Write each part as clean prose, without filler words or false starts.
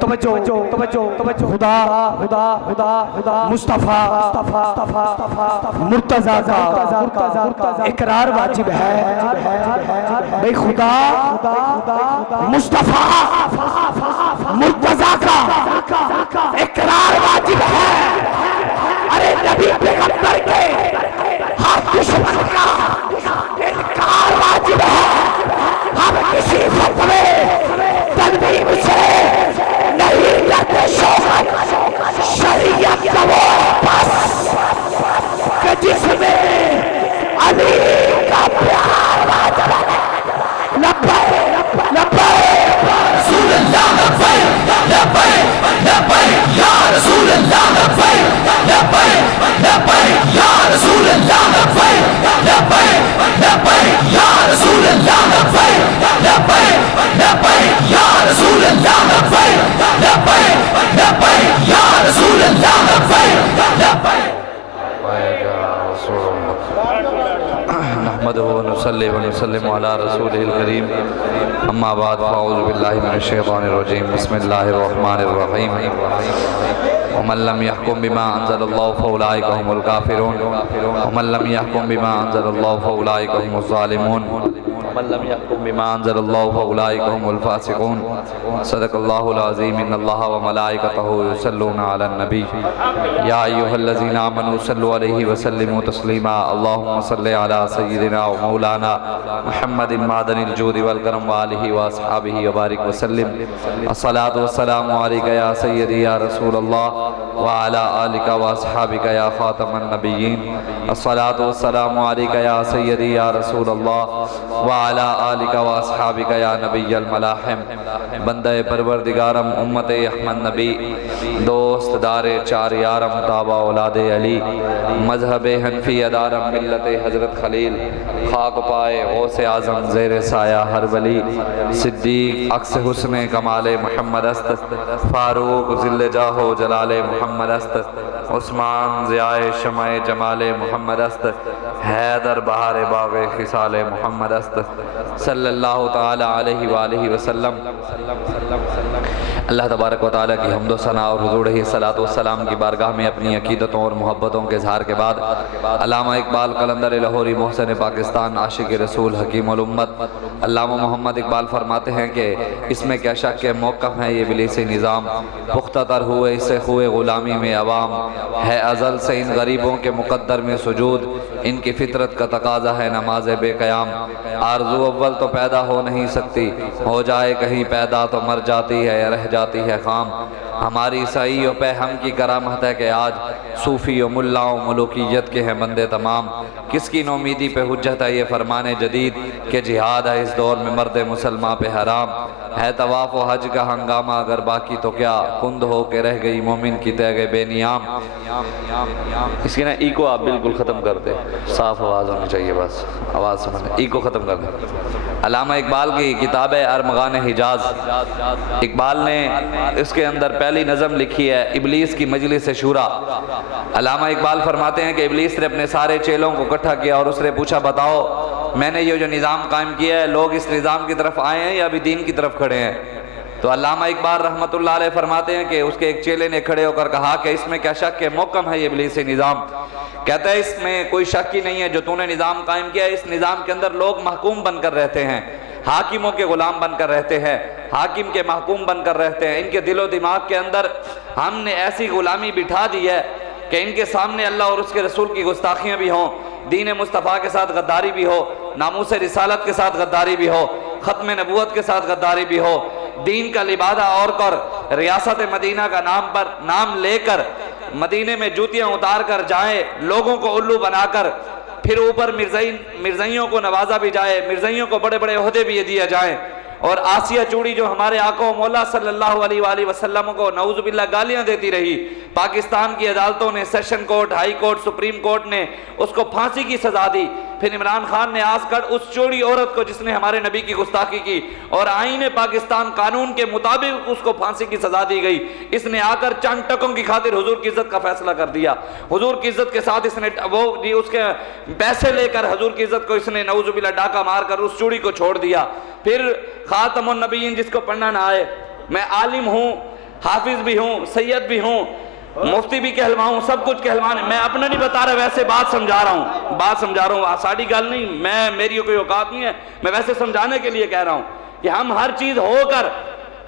توجہ خدا مصطفیٰ مرتضیٰ کا اقرار واجب ہے بھئی خدا مصطفیٰ مرتضیٰ کا اقرار واجب ہے ارے نبی پیغمبر کے ہر دشمن کا انکار واجب ہے ہم کسی فتوے تنظیم سے نہیں لیتے شوقت شریعت کا وہ پس کہ جس میں علی کا پیار واجب ہے لبائے رسول اللہ لبائے یا رسول اللہ لبائے یا رسول اللہ لبائے یا رسول اللہ لبائے یا رسول اللہ لبائے یا رسول اللہ لبائے نحمده ونصلي ونسلم على رسوله الكريم اما بعد فاعوذ بالله من الشيطان الرجيم بسم الله الرحمن الرحيم ومن لم يحكم بما انزل الله فاولئك هم الكافرون ومن لم يحكم بما انزل الله فاولئك هم الظالمون ومن لم يحكم بما انزل الله فاولئك هم الفاسقون صدق الله العظيم ان الله وملائكته يصلون على النبي يا ايها الذين امنوا صلوا عليه وسلموا تسليما اللهم صل على سيدنا ومولانا محمد معدن الجود والكرم وآله واصحابه وبارك وسلم الصلاة والسلام عليك يا سيدي يا رسول الله وعلى آلك واصحابك يا خاتم النبيين الصلاة والسلام عليك يا سيدي يا رسول الله وعلى آلك واصحابك يا نبي الملاحم بندہ پروردگارم امت احمد نبی دوست دار چار یارم تابع اولاد علی مذہب حنفی ادارم ملت حضرت خلیل خاک پائے غوث اعظم زیر سایہ ہر ولی صدیق عکس حسن کمال محمد است فاروق ذل جاہ و جلال محمد است عثمان ضیاء شمع جمال محمد است حیدر بہار باغ خصال محمد است صلی اللہ تعالی علیہ وآلہ وسلم اللہ تبارک و تعالیٰ کی حمد و ثنا اور حضور علیہ السلام کی بارگاہ میں اپنی عقیدتوں اور محبتوں کے اظہار کے بعد علامہ اقبال قلندر لاہوری محسن پاکستان عاشق رسول حکیم الامت علامہ محمد اقبال فرماتے ہیں کہ اس میں کیا شک کہ موقف ہے یہ ابلیسی نظام پختہ تر ہوئے اس سے خوئے غلامی میں عوام ہے ازل سے ان غریبوں کے مقدر میں سجود ان کی فطرت کا تقاضا ہے نماز بے قیام آرزو اول تو پیدا ہو نہیں سکتی ہو جائے کہیں پیدا تو مر جاتی ہے یا رہ جاتی ہے خام ہماری عیسائیوں پہ ہم کی کرامت ہے کہ آج صوفی و ملاؤں ملوکیت کے ہیں بندے تمام کس کی نومیدی پہ حجت ہے یہ فرمان جدید کہ جہاد ہے اس دور میں مرد مسلمان پہ حرام ہے طواف و حج کا ہنگامہ اگر باقی تو کیا کند ہو کے رہ گئی مومن کی تہ گئے بے نیام اس کی نا ای کو آپ بالکل ختم کر دیں صاف آواز ہونی چاہیے بس آواز سمجھیں ای کو ختم کر دیں علامہ اقبال کی کتاب ہے ارمغان حجاز اقبال نے اس کے اندر پہلی نظم لکھی ہے ابلیس کی مجلس شورا علامہ اقبال فرماتے ہیں کہ ابلیس نے اپنے سارے چیلوں کو اکٹھا کیا اور اس نے پوچھا بتاؤ میں نے یہ جو نظام قائم کیا ہے لوگ اس نظام کی طرف آئے ہیں یا ابھی دین کی طرف کھڑے ہیں تو علامہ اقبال رحمت اللہ علیہ فرماتے ہیں کہ اس کے ایک چیلے نے کھڑے ہو کر کہا کہ اس میں کیا شک ہے محکم ہے یہ ابلیسی نظام کہتا ہے اس میں کوئی شک ہی نہیں ہے جو تو نے نظام قائم کیا ہے اس نظام کے اندر لوگ محکوم بن کر رہتے ہیں حاکموں کے غلام بن کر رہتے ہیں حاکم کے محکوم بن کر رہتے ہیں ان کے دل و دماغ کے اندر ہم نے ایسی غلامی بٹھا دی ہے کہ ان کے سامنے اللہ اور اس کے رسول کی گستاخیاں بھی ہوں دین مصطفیٰ کے ساتھ غداری بھی ہو ناموس رسالت کے ساتھ غداری بھی ہو ختم نبوت کے ساتھ غداری بھی ہو دین کا لبادہ اور کر ریاست مدینہ کا نام لے کر مدینے میں جوتیاں اتار کر جائیں لوگوں کو الو بنا کر پھر اوپر مرزائیوں کو نوازا بھی جائے مرزائیوں کو بڑے بڑے عہدے بھی دیا جائیں اور آسیہ چوڑی جو ہمارے آقا و مولا صلی اللہ علیہ وآلہ وسلم کو نعوذ باللہ گالیاں دیتی رہی پاکستان کی عدالتوں نے session court high court supreme court نے اس کو پھانسی کی سزا دی پھر عمران خان نے آس کر اس چوڑی عورت کو جس نے ہمارے نبی کی گستاخی کی اور آئین پاکستان قانون کے مطابق اس کو پھانسی کی سزا دی گئی اس نے آ کر چند ٹکوں کی خاطر حضور کی عزت کا فیصلہ کر دیا حضور کی عزت کے ساتھ اس نے اس کے پیسے لے کر حضور کی عزت کو اس نے نعوذ باللہ ڈاکہ مار کر اس چوڑی کو چھوڑ دیا پھر خاتم النبیین جس کو پڑھنا نہ آئے میں عالم ہوں، حافظ بھی ہوں، سید بھی ہوں، مفتی بھی کہلواؤں، سب کچھ کہلوانے، میں اپنا نہیں بتا رہا، ویسے بات سمجھا رہا ہوں، آساڑی گال نہیں، میری کوئی اوقات نہیں ہے، میں ویسے سمجھانے کے لیے کہہ رہا ہوں کہ ہم ہر چیز ہو کر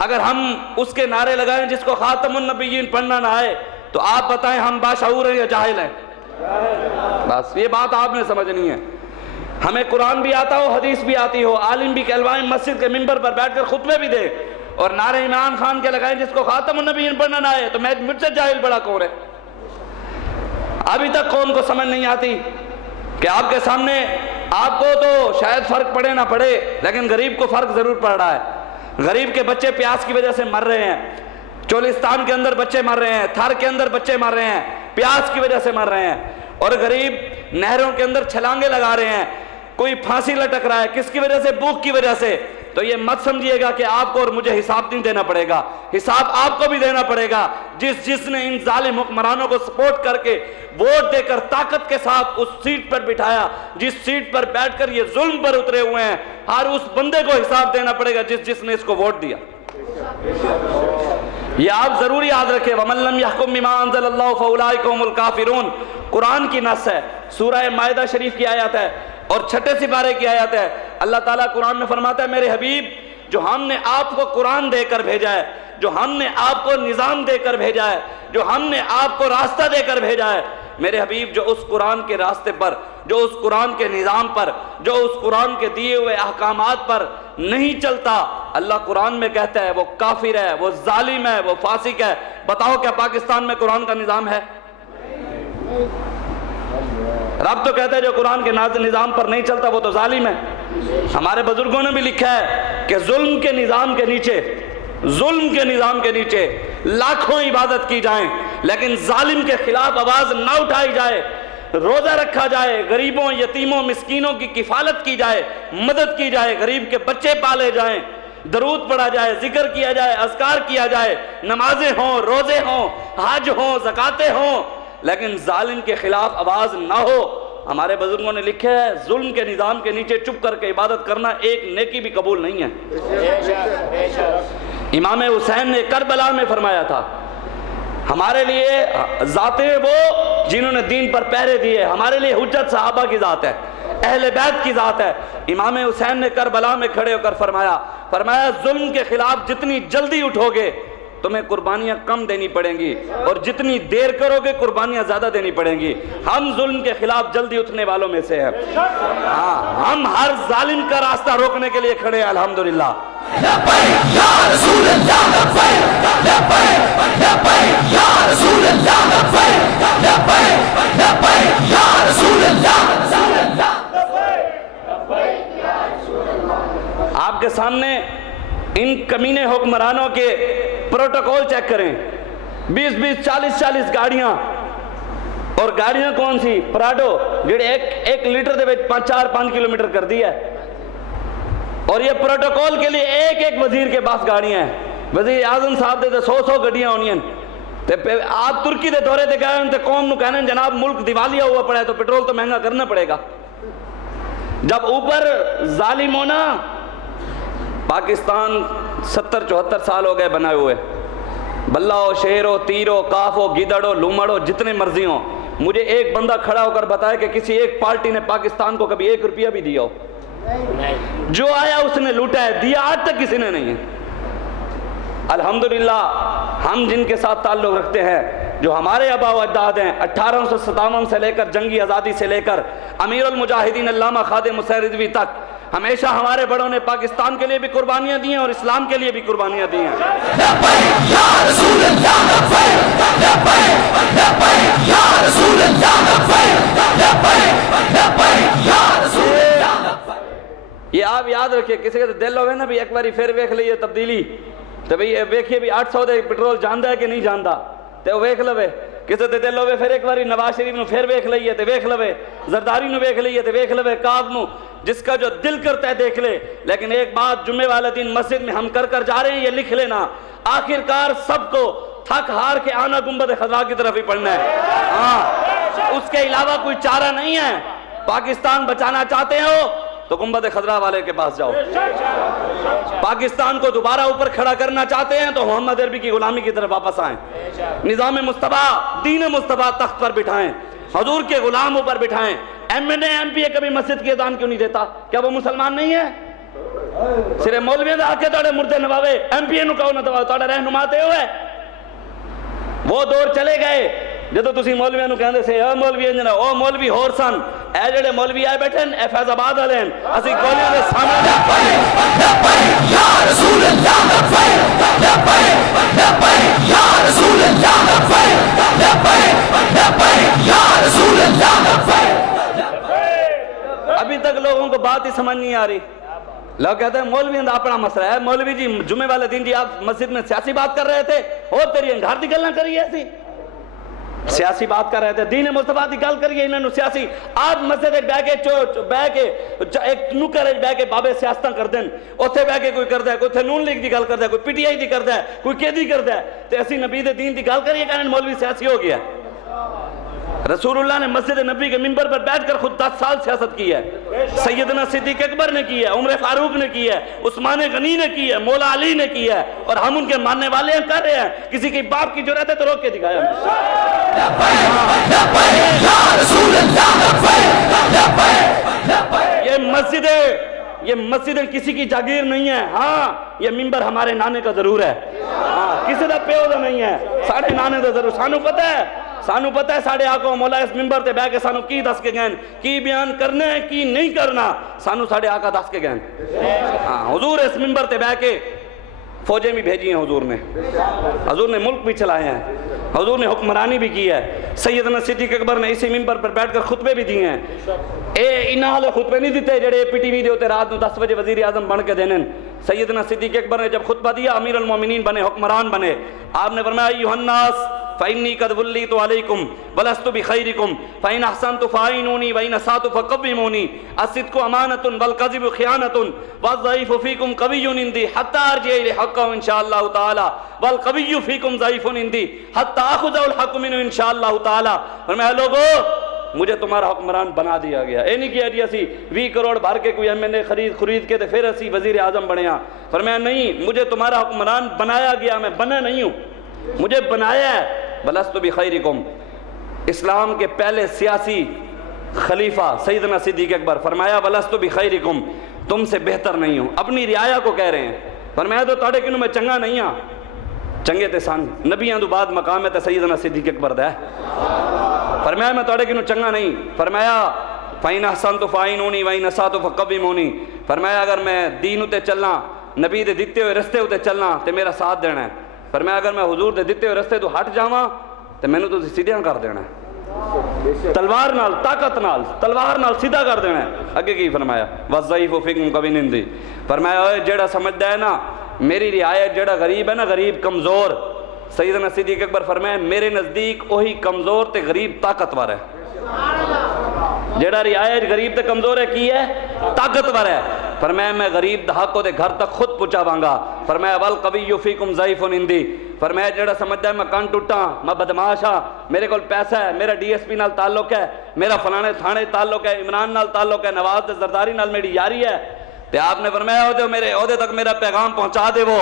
اگر ہم اس کے نعرے لگائیں جس کو خاتم النبیین پڑھنا نہ آئے تو آپ بتائیں ہم باشعور ہیں یا جاہل ہیں؟ بس یہ بات آپ نے سمجھنی ہے. ہمیں قرآن بھی آتا ہو، حدیث بھی آتی ہو، عالم بھی کہلوائیں، مسجد کے ممبر پر بیٹھ کر خطبے بھی دے اور نعرے عمران خان کے لگائیں جس کو خاتم النبیین پڑھنا نہ آئے، تو مجھ سے جاہل بڑا کون ہے؟ ابھی تک قوم کو سمجھ نہیں آتی کہ آپ کے سامنے، آپ کو تو شاید فرق پڑے نہ پڑے لیکن غریب کو فرق ضرور پڑ رہا ہے. غریب کے بچے پیاس کی وجہ سے مر رہے ہیں، چولستان کے اندر بچے مر رہے ہیں، تھر کے اندر بچے مر رہے ہیں، پیاس کی وجہ سے مر رہے ہیں، اور غریب نہروں کے اندر چھلانگے لگا رہے ہیں، کوئی پھانسی لٹک رہا ہے، کس کی وجہ سے؟ بھوک کی وجہ سے. تو یہ مت سمجھیے گا کہ آپ کو اور مجھے حساب نہیں دینا پڑے گا، حساب آپ کو بھی دینا پڑے گا. جس نے ان ظالم حکمرانوں کو سپورٹ کر کے ووٹ دے کر طاقت کے ساتھ اس سیٹ پر بٹھایا، جس سیٹ پر بیٹھ کر یہ ظلم پر اترے ہوئے ہیں، ہر اس بندے کو حساب دینا پڑے گا جس نے اس کو ووٹ دیا. یہ آپ ضرور یاد رکھیں، وَمَن لَّمْ يَحْكُم بِمَا أَنزَلَ اللَّهُ فَأُولَٰئِكَ هُمُ الْكَافِرُونَ. قرآن کی نص ہے، سورہ مائدہ شریف کی آیت ہے اور 6 سپارے کی آیت ہے. اللہ تعالیٰ قرآن میں فرماتا ہے میرے حبیب، جو ہم نے آپ کو قرآن دے کر بھیجا ہے، جو ہم نے آپ کو نظام دے کر بھیجا ہے، جو ہم نے آپ کو راستہ دے کر بھیجا ہے، میرے حبیب جو اس قرآن کے راستے پر، جو اس قرآن کے نظام پر، جو اس قرآن کے دیے ہوئے احکامات پر نہیں چلتا، اللہ قرآن میں کہتا ہے وہ کافر ہے، وہ ظالم ہے، وہ فاسق ہے. بتاؤ کیا پاکستان میں قرآن کا نظام ہے؟ رب تو کہتا ہے جو قرآن کے نظام پر نہیں چلتا وہ تو ظالم ہے. ہمارے بزرگوں نے بھی لکھا ہے کہ ظلم کے نظام کے نیچے لاکھوں عبادت کی جائیں لیکن ظالم کے خلاف آواز نہ اٹھائی جائے، روزہ رکھا جائے، غریبوں، یتیموں، مسکینوں کی کفالت کی جائے، مدد کی جائے، غریب کے بچے پالے جائیں، درود پڑھا جائے، ذکر کیا جائے، اذکار کیا جائے، نمازیں ہوں، روزے ہوں، حج ہوں، زکاتیں ہوں، لیکن ظالم کے خلاف آواز نہ ہو. ہمارے بزرگوں نے لکھا ہے ظلم کے نظام کے نیچے چپ کر کے عبادت کرنا ایک نیکی بھی قبول نہیں ہے. امام حسین نے کربلا میں فرمایا تھا ہمارے لیے ذاتیں وہ جنہوں نے دین پر پہرے دیے، ہمارے لیے حجت صحابہ کی ذات ہے، اہل بیت کی ذات ہے. امام حسین نے کربلا میں کھڑے ہو کر فرمایا ظلم کے خلاف جتنی جلدی اٹھو گے تمہیں قربانیاں کم دینی پڑیں گی اور جتنی دیر کرو گے قربانیاں زیادہ دینی پڑیں گی. ہم ظلم کے خلاف جلدی اٹھنے والوں میں سے ہیں. ہاں، ہم ہر ظالم کا راستہ روکنے کے لیے کھڑے ہیں. الحمدللہ. لبیک یا رسول اللہ، لبیک لبیک لبیک یا رسول اللہ، لبیک لبیک لبیک یا رسول اللہ. آپ کے سامنے ان کمینے حکمرانوں کے پروٹوکول چیک کریں. 20 40 گاڑیاں، اور گاڑیاں کون سی؟ پراڈو جڑے ایک لیٹر دے 4-5 کلومیٹر کر دی ہے. اور یہ پروٹوکول کے لیے ایک وزیر کے پاس گاڑیاں ہیں. وزیر اعظم صاحب دے 100 گڈیاں ہونی ہیں. آپ ترکی دے دورے تے گئے تے قوم نو کہنے جناب ملک دیوالیہ ہوا پڑا ہے تو پیٹرول تو مہنگا کرنا پڑے گا. جب اوپر ظالم ہونا، پاکستان 70-74 سال ہو گئے بنائے ہوئے، بلہ ہو، شیر ہو، تیر ہو، کاف ہو، گیدڑ ہو، لومڑ ہو، جتنے مرضی ہوں، مجھے ایک بندہ کھڑا ہو کر بتائے کہ کسی ایک پارٹی نے پاکستان کو کبھی 1 روپیہ بھی دیا ہو. جو آیا اس نے لوٹا ہے، دیا آج تک کسی نے نہیں ہے. الحمدللہ ہم جن کے ساتھ تعلق رکھتے ہیں، جو ہمارے آباء و اجداد ہیں، 1857 سے لے کر جنگی آزادی سے لے کر امیر المجاہدین علامہ خادم حسین رضوی تک، ہمیشہ ہمارے بڑوں نے پاکستان کے لیے بھی قربانیاں دی ہیں اور اسلام کے لیے بھی قربانیاں دی ہیں. لبیک یا رسول اللہ، لبیک لبیک لبیک یا رسول اللہ، لبیک لبیک لبیک یا رسول اللہ. یہ آپ یاد رکھیں، کسی کے دل ہوئے نا بھی ایک باری پھر ویکھ لئیے تبدیلی، تو بھئی ویکھئے بھی 800 دے پیٹرول جاندہ ہے کہ نہیں جاندہ، تو ویکھ لوے. کسی دے دل ہوئے پھر ایک باری نواز شریف نو پھر ویکھ لئیے تو ویکھ لوے، زرداری نو ویکھ لئیے تو ویکھ لوے، کعب نو، جس کا جو دل کرتا ہے دیکھ لے. لیکن ایک بات جمعے والے دن مسجد میں ہم کر جا رہے ہیں، یہ لکھ لینا، آخرکار سب کو تھک ہار کے آنا گنبد خضرا کی طرف ہی پڑھنا ہے. ہاں، اس کے علاوہ کوئی چارہ نہیں ہے. پاکستان بچانا چاہتے ہو تو گنبد خضرا والے کے پاس جاؤ. پاکستان کو دوبارہ اوپر کھڑا کرنا چاہتے ہیں تو محمد عربی کی غلامی کی طرف واپس آئیں. نظام مصطفیٰ، دین مصطفیٰ تخت پر بٹھائیں، حضور کے غلام اوپر بٹھائیں. M N A M P A کبھی مسجد کی اذان کیوں نہیں دیتا؟ کیا وہ مسلمان نہیں ہے؟ صرف مولوی دا آکے توڑے مردے نواوے ایم پی اے نو کہو نہ توڑے رہنماتے ہوئے. وہ دور چلے گئے جدو تسی مولویاں نو کہندے سے اے مولوی انجنا او مولوی ہور سن. اے جڑے مولوی آئے بیٹھے اے فیض آباد والے ہیں، اسی گولیاں دے سامنے لبیک یا رسول اللہ لبیک لبیک لبیک یا رسول اللہ لبیک لبیک لبیک یا رسول اللہ لبیک. ابھی تک لوگوں کو بات ہی سمجھ نہیں آ رہی. لوگ کہتے ہیں مولوی دا اپنا مسئلہ ہے. مولوی جی جمعے والے دن جی آپ مسجد میں سیاسی بات کر رہے تھے اور تیری گھر دی گل نہ کریے، ایسی سیاسی بات کر رہے تھے. دین مصطفیٰ دی گل کریے انہوں نے سیاسی. آپ مسجد بہ کے ایک نکر بہ کے بابے سیاستاں کر دیں، اتھے بہ کے کوئی کردا ہے، کوئی اتھے نون لیگ دی گل کردا ہے، کوئی پی ٹی آئی دی کردا ہے، کوئی کیدی کردا ہے. تے اسی نبی دے دین دی گل کریے کہ مولوی سیاسی ہو گیا. رسول اللہ نے مسجد نبی کے منبر پر بیٹھ کر خود 10 سال سیاست کی ہے. سیدنا صدیق اکبر نے کی ہے، عمر فاروق نے کی ہے، عثمان غنی نے کی ہے، مولا علی نے کی ہے، اور ہم ان کے ماننے والے ہیں، کر رہے ہیں. کسی کی باپ کی جرأت ہے تو روک کے دکھایا. یہ مسجدیں کسی کی جاگیر نہیں ہے. ہاں یہ منبر ہمارے نانے کا ضرور ہے. ہاں کسی دا پیو دا نہیں ہے، ساڑھے نانے دا ضرور. سانو پتہ ہے ساڑھے آقا مولا اس منبر تے بہ کے سانو کی دس کے گئن، کی بیان کرنا ہے کی نہیں کرنا، سانو ساڑھے آقا دس کے گئن. ہاں حضور اس منبر تے بہ کے فوجیں بھی بھیجی ہیں، حضور نے ملک بھی چلائے ہیں، حضور نے حکمرانی بھی کی ہے. سیدنا صدیق اکبر نے اسی منبر پر بیٹھ کر خطبے بھی دیے ہیں. انہاں والے خطبے نہیں دیتے جڑے پی ٹی وی دے ہوتے رات کو 10 بجے وزیر اعظم بن کے دینے. سیدنا صدیق اکبر نے جب خطبہ دیا امیر المومنین بنے، حکمران بنے. آپ نے فرمایا ایھا الناس فإنی قد ولیت علیکم ولست بخیرکم فإن احسنت فاعینونی وإن اسأت فقومونی الصدق امانۃ والکذب خیانۃ والضعیف فیکم قوی عندی حتی ارجع الحق ان شاء اللہ تعالی والقوی فیکم ضعیف عندی حتی آخذ الحق منہ ان شاء اللہ تعالی. فرمایا لوگو مجھے تمہارا حکمران بنا دیا گیا. اے نہیں کیا جی اسی 20 کروڑ بھر کے کوئی ایم این اے خرید کے پھر اسی وزیر اعظم بنے ہاں. فرمایا نہیں، مجھے تمہارا حکمران بنایا گیا، میں بنا نہیں ہوں، مجھے بنایا ہے. بلست بخیرکم، اسلام کے پہلے سیاسی خلیفہ سیدنا صدیق اکبر. فرمایا بلست بخیرکم، تم سے بہتر نہیں ہوں. اپنی رعایا کو کہہ رہے ہیں. فرمایا تو تاڑے کنوں میں چنگا نہیں ہاں، چنگے تے سن نبیاں تو بعد مقام ہے تے سیدنا صدیق اکبر دا ہے. فرمایا میں تاڑے کنوں چنگا نہیں. فرمایا فإن أحسنت فاعینونی وإن أسأت فقومونی. فرمایا اگر میں دین اتے چلنا، نبی دے دیتے ہوئے رستے اتے چلنا تے میرا ساتھ دینا ہے. فرمایا اگر میں حضور دے دیتے ہوئے رستے تو ہٹ جاواں تے میں نے تو سیدھیاں کر دینا ہے، تلوار نال، طاقت نال، تلوار نال سیدھا کر دینا ہے. اگے کی فرمایا والضعیف فیکم قوی عندی. فرمایا اے جیڑا سمجھدا ہے نا میری رعایت، جیڑا غریب ہے نا، غریب کمزور، سیدنا صدیق اکبر فرمایا میرے نزدیک وہی کمزور تے غریب طاقتور ہے. جیڑا رعایت غریب تے کمزور ہے کی ہے؟ طاقتور ہے. فرمایا میں غریب دہاکوں دے گھر تک خود پہنچاواں گا. فرمایا والقوی فیکم ضعیف عندی. فرمایا جیڑا سمجھدا ہے میں کان ٹوٹاں، میں بدماش ہاں، میرے کول پیسہ ہے، میرا ڈی ایس پی نال تعلق ہے، میرا فلانے تھانے تعلق ہے، عمران نال تعلق ہے، نواز زرداری نال میری یاری ہے، تے آپ نے فرمایا عہدے تک میرا پیغام پہنچا دے. وہ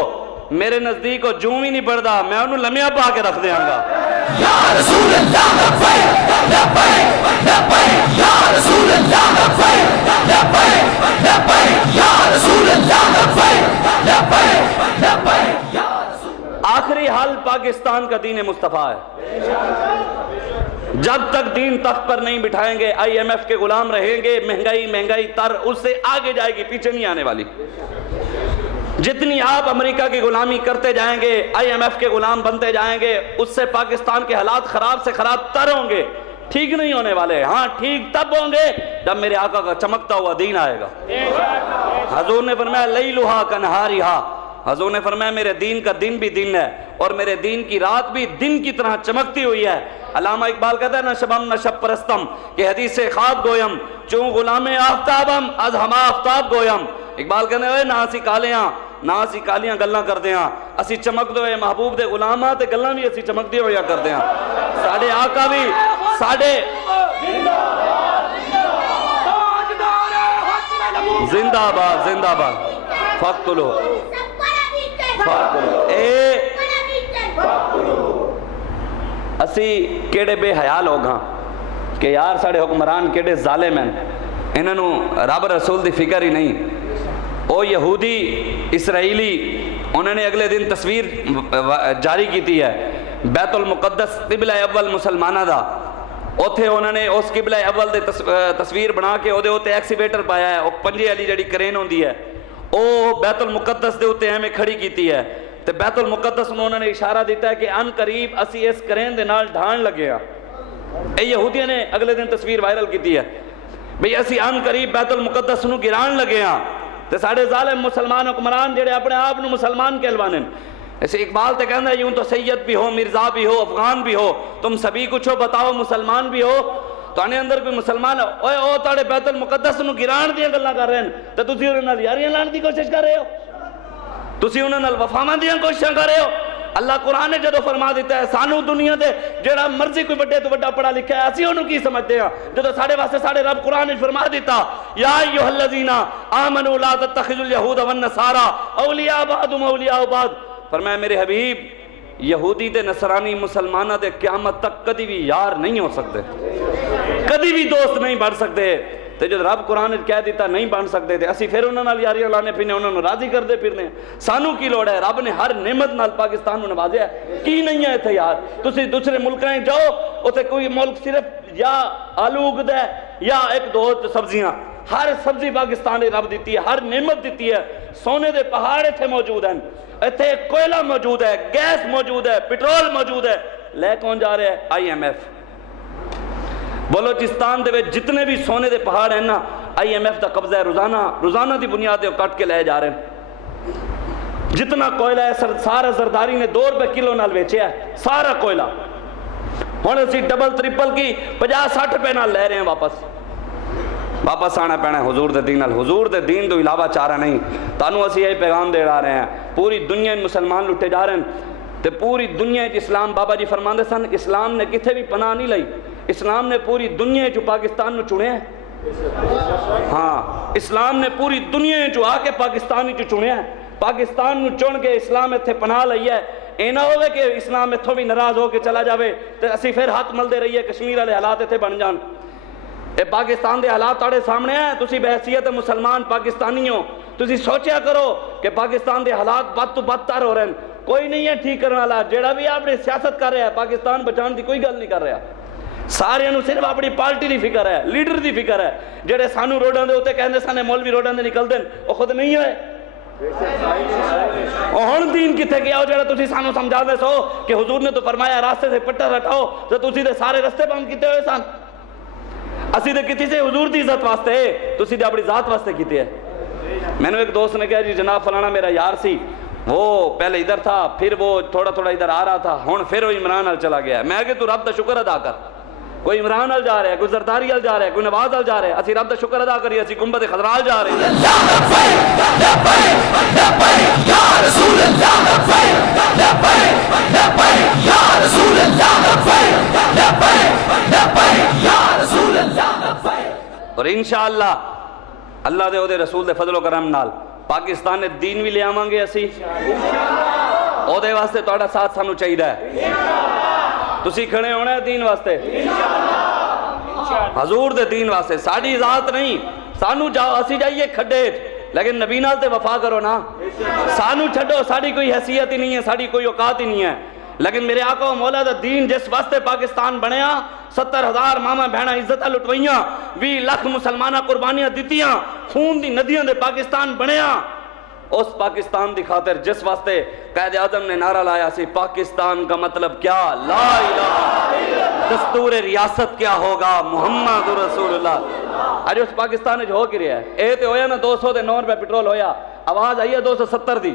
میرے نزدیک وہ جوں ہی نہیں پڑھدا، میں انہوں لمحہ پا کے رکھ دیاں گا. یا رسول اللہ لبیک لبیک لبیک یا رسول اللہ لبیک لبیک لبیک یا رسول اللہ لبیک لبیک لبیک یا رسول. آخری حل پاکستان کا دین مصطفیٰ ہے. جب تک دین تخت پر نہیں بٹھائیں گے آئی ایم ایف کے غلام رہیں گے. مہنگائی تر اس سے آگے جائے گی، پیچھے نہیں آنے والی. جتنی آپ امریکہ کی غلامی کرتے جائیں گے، آئی ایم ایف کے غلام بنتے جائیں گے، اس سے پاکستان کے حالات خراب سے خراب تر ہوں گے، ٹھیک نہیں ہونے والے. ہاں ٹھیک تب ہوں گے جب میرے آقا کا چمکتا ہوا دین آئے گا. حضور نے فرمایا لیلھا کنہارھا. حضور نے فرمایا میرے دین کا دن بھی دن ہے اور میرے دین کی رات بھی دن کی طرح چمکتی ہوئی ہے. علامہ اقبال کہتا ہے نہ شبم نہ شب پرستم کہ حدیث خواب گویم چون غلام آفتابم از ہما آفتاب گویم. اقبال کہتے ہیں نہ اسی کالیاں نہ اسی کالیاں گلاں کردے ہاں، اسی چمک دے محبوب دے غلام ہاں تے گلاں بھی اسی چمک دے ہویا کردے ہاں. ساڈے آقا بھی ساڈے زندہ باد زندہ باد فقتلو اسی کیڑے بے حیا لوگ ہاں کہ یار ساڑے حکمران کیڑے ظالم ہیں، انہوں نے رب رسول دی فکر ہی نہیں۔ او یہودی اسرائیلی انہوں نے اگلے دن تصویر جاری کی ہے بیت المقدس قبلہ اول مسلمانہ دا، اوتھے انہوں نے اس قبلہ اول دے تصویر بنا کے او دے اوتے ایکسیویٹر پایا ہے، او پنجے والی جڑی کرین ہوندی ہے او بیت المقدس دے اوتے ہمیں کھڑی کیتی ہے، تے بیت المقدس انہوں نے اشارہ دیتا ہے کہ ان قریب اسی اس کرین دے نال ڈھان لگے ہاں۔ اے یہودیاں نے اگلے دن تصویر وائرل کیتی ہے بھئی اسی ان قریب بیت المقدس نو گران لگے ہاں، تے ساڑے ظالم مسلمان حکمران جڑے اپنے آپ نو مسلمان کہلوانے۔ ایسے اقبال تے کہندا ہے یوں تو سید بھی ہو، مرزا بھی ہو، افغان بھی ہو، تم سبھی کچھ ہو، بتاؤ مسلمان بھی ہو۔ تو آنے اندر کوئی مسلمان ہے اوے او تاڑے بیت المقدس نو گران دیاں گلاں کر رہے ہیں تے تسی انہاں نال یاریاں لان دی کوشش کر رہے ہو، تسی انہاں نال وفاواں دیاں کوششاں کر رہے ہو۔ اللہ قرآن نے جدو فرما دیتا ہے سانو دنیا دے جڑا مرضی کوئی بڑے تو بڑا پڑھا لکھا ہے اسی انہوں کی سمجھتے ہیں، جدو ساڑے واسطے ساڑے رب قرآن نے فرما دیتا یا ایوہ الذین آمنوا لا تتخذوا اليہود والنصارى اولیاء بعضهم اولیاء بعض، فرمایا میرے حبیب یہودی تے نصرانی مسلمانہ دے قیامت تک کدی بھی یار نہیں ہو سکتے، کدی بھی دوست نہیں بن سکتے۔ تے جب رب قرآن نے کہہ دیتا نہیں بن سکتے تھے اسی پھر انہوں نے یاریاں لانے پھرنے انہوں نے راضی کر دے پھرنے، سانو کی لوڑ ہے؟ رب نے ہر نعمت نال پاکستان میں نوازیا ہے، کی نہیں ہے تھے یار؟ تسی دوسرے ملکیں جاؤ اوتے کوئی ملک صرف یا آلو اگدا ہے یا ایک دو سبزیاں، ہر سبزی پاکستان نے رب دیتی ہے، ہر نعمت دیتی ہے، سونے دے پہاڑ ایتھے موجود ہیں، ایتھے کوئلہ موجود ہے، گیس موجود ہے، پیٹرول موجود ہے، لے کون جا رہے ہیں؟ I M F. بلوچستان دے جتنے بھی سونے دے پہاڑ ہیں نا آئی ایم ایف دا قبضہ ہے، روزانہ دی بنیاد کٹ کے لے جا رہے ہیں۔ جتنا کوئلہ ہے سارا زرداری نے 2 روپے کلو نال بیچیا ہے، سارا کوئلہ ہن اسی ڈبل ٹرپل کی 50-60 روپے نال لے رہے ہیں، واپس آنا پینا ہے حضور دے دین نال، حضور دے دین تو علاوہ چارہ نہیں۔ تانوں اسی یہ پیغام دے رہے ہیں، پوری دنیا میں مسلمان لٹے جا رہے ہیں تے پوری دنیا اسلام، بابا جی فرماندے سن اسلام نے کتھے بھی پناہ نہیں لئی، اسلام نے پوری دنیا جو پاکستان نو چنے ہیں، ہاں اسلام نے پوری دنیا جو آ کے پاکستانی جو چنے ہیں، پاکستان نو چن کے اسلام اتھے پناہ لئی ہے۔ اے نہ ہوئے کہ اسلام اتھوں بھی ناراض ہو کے چلا جاوے تے اسی پھر ہاتھ مل دے رہی ہے کشمیر والے حالات اتھے بن جان۔ اے پاکستان دے حالات تاڑے سامنے ہیں، تسی بحیثیت مسلمان پاکستانی ہو، تسی سوچیا کرو کہ پاکستان دے حالات بد تو بدتر ہو رہے ہیں، کوئی نہیں ہے ٹھیک کرنے والا، جیڑا بھی آپ نے سیاست کر رہا ہے پاکستان بچان دی کوئی گل نہیں کر رہا، سارے انہوں صرف اپنی پارٹی دی فکر ہے، لیڈر دی فکر ہے، جیڑے سانو روڈاں دے ہوتے کہندے سانے مولوی روڈاں دے نکل دیں وہ خود نہیں ہوئے، ہن دین کتے گیا ہو جیڑا تسی سانو سمجھا دے سو کہ حضور نے تو فرمایا راستے سے پٹر ہٹاؤ تو تسی دے سارے رستے بند کیتے ہوئے سان، اسی دے کتی سے حضور دی عزت واسطے تسی دے اپنی ذات واسطے کیتے ہے۔ میں نے ایک دوست نے کہا جی جناب فلانا میرا یار سی، وہ پہلے ادھر تھا پھر وہ تھوڑا تھوڑا ادھر آ رہا تھا، ہن پھر وہ عمران ال چلا گیا ہے۔ میں کہ تو رب دا شکر ادا کر، کوئی عمران ال جا رہا ہے، کوئی زرداری ال جا رہا ہے، کوئی نواز ال جا رہا ہے، اسی رب دا شکر ادا کریے، اسی گنبد خضرا ال جا رہے ہیں۔ اور انشاءاللہ اللہ دے او دے رسول دے فضل و کرم نال پاکستان نے دین بھی لے آواں گے، اسی او دے واسطے تہاڈا ساتھ سانو چاہیدا ہے، تسی کھڑے ہونا ہے دین واسطے، حضور دے دین واسطے، ساڑی ذات نہیں، سانو جاؤ اسی جائیے کھڈے لیکن نبی نال تے وفا کرو نا، سانو چھڈو، ساڑی کوئی حیثیت ہی نہیں ہے، ساڑی کوئی اوقات ہی نہیں ہے، لیکن میرے آقا و مولا دا دین جس واسطے پاکستان بنیا، 70,000 ماما بہنا عزتہ لٹوئیاں، 20 لاکھ مسلمانہ قربانیاں دیتیاں، خون دی ندیاں دے پاکستان بنیا، اس پاکستان دی خاطر جس واسطے قائد اعظم نے نعرہ لایا سی پاکستان کا مطلب کیا، لا الہ، دستور ریاست کیا ہوگا، محمد رسول اللہ۔ آج اس پاکستان نے جو ہو کی رہا ہے، اے تے ہویا نا 200 دے 9 روپے پیٹرول ہویا، آواز آئی ہے 270 دی،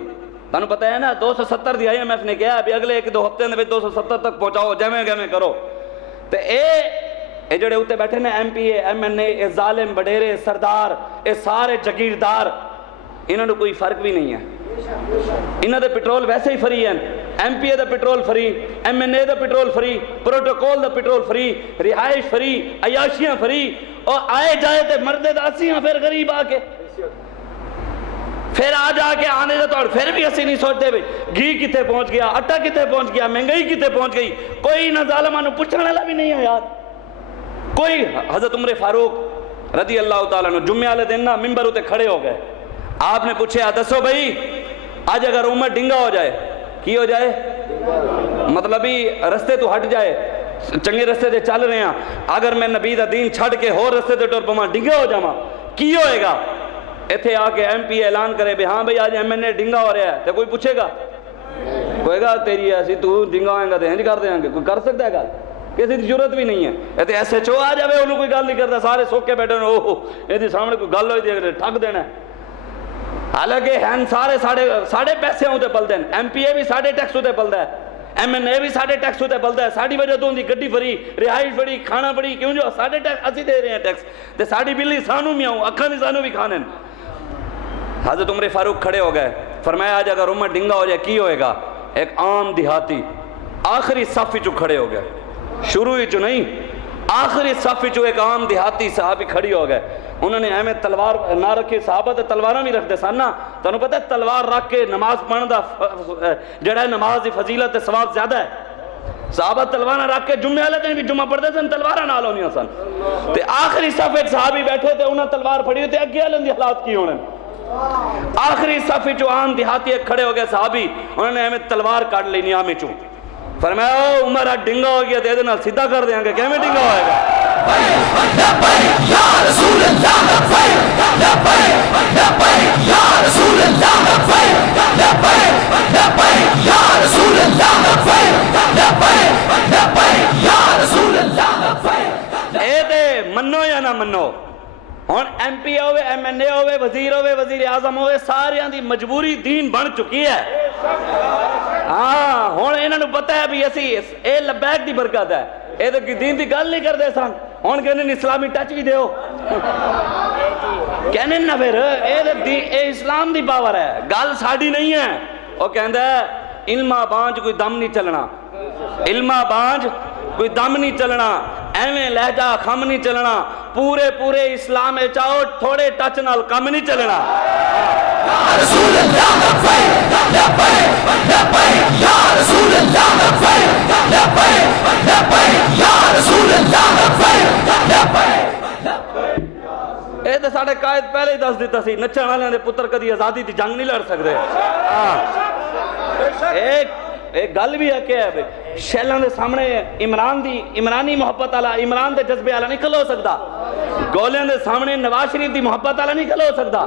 تانوں پتہ ہے نا 270 دی آئی ایم ایف نے کہا ابھی اگلے 1-2 ہفتے میں 270 تک پہنچاؤ، جمع گمے کرو، تے اے جڑے ہوتے بیٹھے نا M P A M N A, اے ظالم بڑیرے سردار، اے سارے جگیردار، انہوں نے کوئی فرق بھی نہیں ہے، انہوں دے پیٹرول ویسے ہی فری ہیں، ایم پی اے دا petrol free, M N A دا پیٹرول فری، پروٹوکول دا پیٹرول فری، رہائش فری، عیاشیاں فری، اور آئے جائے تے مردے دا اسیاں پھر غریب آ کے پھر آ جا کے آنے دے تو پھر بھی اسی نہیں سوچتے بھی گھی کتے پہنچ گیا, آٹا کتے پہنچ گیا, مہنگائی کتے پہنچ گئی. کوئی نہ ظالماں نو پوچھنے والا بھی نہیں ہے یار کوئی. حضرت عمر فاروق رضی اللہ تعالیٰ عنہ جمعے والے دن نا ممبر اتے کھڑے ہو گئے. آپ نے پوچھا دسو بھائی آج اگر امت ڈنگا ہو جائے کی ہو جائے, مطلب ہی رستے تو ہٹ جائے, چنگے رستے تے چل رہے ہیں, اگر میں نبی دا دین چھڑ کے ہور رستے تے ٹر پواں ڈنگا ہو جاواں کی ہوئے گا؟ ایتھے آ کے ایم پی اعلان کرے بھی ہاں بھئی آج ایم این اے ڈنگا ہو رہا ہے تو کوئی پوچھے گا؟ کوئی گا تیری ایسی تو ڈنگا ہوئے گا تو ہنج کر دیں گے, کوئی کر سکتا ہے گا؟ کسی کی ضرورت بھی نہیں ہے. ایتھے ایس ایچ او آ جاوے انہوں کوئی گل نہیں کرتا, سارے سوکے بیٹھے اوہ یہ سامنے کوئی گل ہوئی دی ٹھگ دینا ہے. حالانکہ ہیں سارے ساڑھے پیسے ہوتے پل دیں, ایم پی اے بھی ساڑھے ٹیکس ہوتے پل ہے, ایم این اے بھی ساڑھے ٹیکس ہوتے پل ہے. ساڑھی وجہ تو ان کی گڈی فری, رہائش فری, کھانا فری, کیوں جو ساڑھے ٹیکس اسی دے رہے ہیں ٹیکس تے ساڑھی بلی سانو میں آؤں اکھاں بھی سانو بھی کھانے. حضرت عمر فاروق کھڑے ہو گئے, فرمایا آج اگر امت ڈنگا ہو جائے کی ہوئے گا؟ ایک عام دیہاتی آخری صف چو کھڑے ہو گئے, شروع ہی چو نہیں آخری صف چو ایک عام دیہاتی صحابی کھڑی ہو گئے. انہوں نے اہمیں تلوار نہ رکھی, صحابہ تے تلواراں بھی رکھ دے سن نا, تو انہوں پتہ ہے تلوار رکھ کے نماز پڑھن دا جڑا ہے نماز دی فضیلت تے ثواب زیادہ ہے. صحابہ تلواراں رکھ کے جمعے والے دن بھی جمعہ پڑھتے سن, تلواراں نال ہونیاں سن. تے آخری صف ایک صحابی بیٹھے تے انہاں تلوار پھڑی تے اگے والے دی حالات کی ہونے. آخری صف چو عام دیہاتی ایک کھڑے ہو گئے صحابی, انہوں نے ہمیں تلوار کاٹ لینی آمیں چوں. فرمایا او عمر ڈنگا ہو گیا, دے دے نال سیدھا کر دیاں گے, کیویں ڈنگا ہوئے گا؟ لبیک یا رسول اللہ, لبیک لبیک لبیک یا رسول اللہ, لبیک لبیک لبیک یا رسول اللہ, لبیک لبیک لبیک یا رسول اللہ, لبیک. اے دے منو یا نہ منو, ہن ایم پی ہوئے, ایم این اے ہوئے, وزیر ہوئے, وزیر اعظم ہوئے, ساریاں دی مجبوری دین بن چکی ہے. ہاں ہن انہاں نوں پتہ ہے بھی اسی اے لبیک دی برکت ہے, اے تے دین دی گل نہیں کردے سن, ہن کہندے اسلامی ٹچ بھی دیو. کہنے نہ پھر اے اسلام دی پاور ہے, گل ساڈی نہیں ہے. وہ کہندا ہے علما بانج کوئی دم نہیں چلنا, علما بانج کوئی دم نہیں چلنا, ایویں لہجہ خم نہیں چلنا, پورے پورے اسلام چاہو تھوڑے ٹچ نال کم نہیں چلنا. یا رسول اللہ, لبیک لبیک لبیک یا رسول اللہ, لبیک لبیک لبیک یا رسول اللہ, لبیک لبیک. اے تے ساڈے قائد پہلے ہی دس دیتا سی, نچن والے دے پتر کدی آزادی دی جنگ نہیں لڑ سکدے. ایک گل بھی ہے کہ شیلاں دے سامنے عمران دی عمرانی محبت والا, عمران دے جذبے والا نہیں کھلو سکدا, گولیاں دے سامنے نواز شریف دی محبت والا نہیں کھلو سکدا.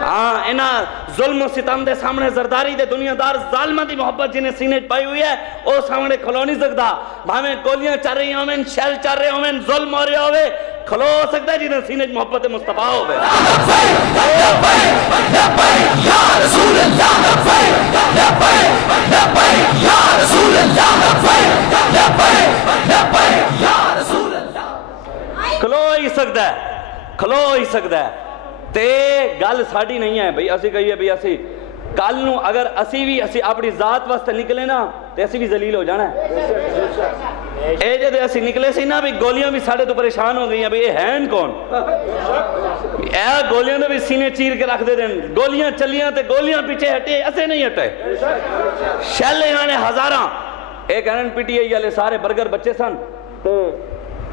ہاں انہاں ظلم و ستم دے سامنے زرداری دے دنیا دار ظالماں دی محبت جنہیں سینے پائی ہوئی ہے او سامنے کھلو نہیں سکدا. بھاویں گولیاں چل رہی ہوویں, شیل چل رہے ہوویں, ظلم ہو رہا ہوئے, کھلو سکتا ہے جنہیں سینے محبت مصطفیٰ ہوئے. لبیک لبیک یا رسول اللہ, لبیک لبیک لبیک یا رسول اللہ, لبیک لبیک لبیک یا رسول اللہ. کھلو ہی سکتا ہے, کھلو ہی سکتا ہے. تے گل ساڑی نہیں ہے بھئی اسی کہیے بھئی اسی کل نو اگر اسی بھی اسی اپنی ذات واسطے نکلے نا تے اسی بھی ذلیل ہو جانا ہے. اے جدے اسی نکلے سی نا بھی گولیاں بھی ساڑے تو پریشان ہو گئی ہیں, بھئی اے ہیں کون؟ اے گولیاں دے بھی سینے چیر کے رکھ دے دیں, گولیاں چلیاں تے گولیاں پیچھے ہٹے, ایسے نہیں ہٹے. شیلے یہاں نے ہزاراں, ایک این پی ٹی آئی والے سارے برگر بچے سن, تو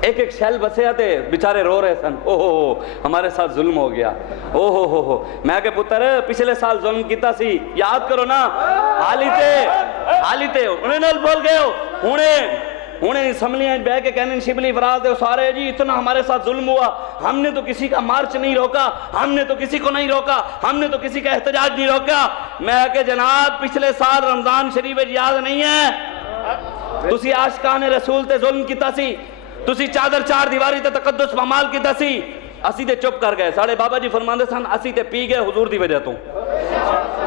ایک ایک شیل بسے آتے بیچارے رو رہے سن, اوہ ہو ہمارے ساتھ ظلم ہو گیا, اوہ ہو. میں کہ پتر پچھلے سال ظلم کیتا سی, یاد کرو نا, حالی تے انہیں نال بول گئے ہو, انہیں اسمبلیاں بہ کے کہنے شبلی فراز دے سارے جی اتنا ہمارے ساتھ ظلم ہوا, ہم نے تو کسی کا مارچ نہیں روکا, ہم نے تو کسی کو نہیں روکا, ہم نے تو کسی کا احتجاج نہیں روکا. میں کہ جناب پچھلے سال رمضان شریف یاد نہیں ہے, تسی عاشقان رسول تے ظلم کیتا سی, تسی چادر چار دیواری تے تقدس پامال کیتا سی, اسی تے چپ کر گئے. ساڑھے بابا جی فرماندے سن اسی تے پی گئے حضور دی وجہ تو,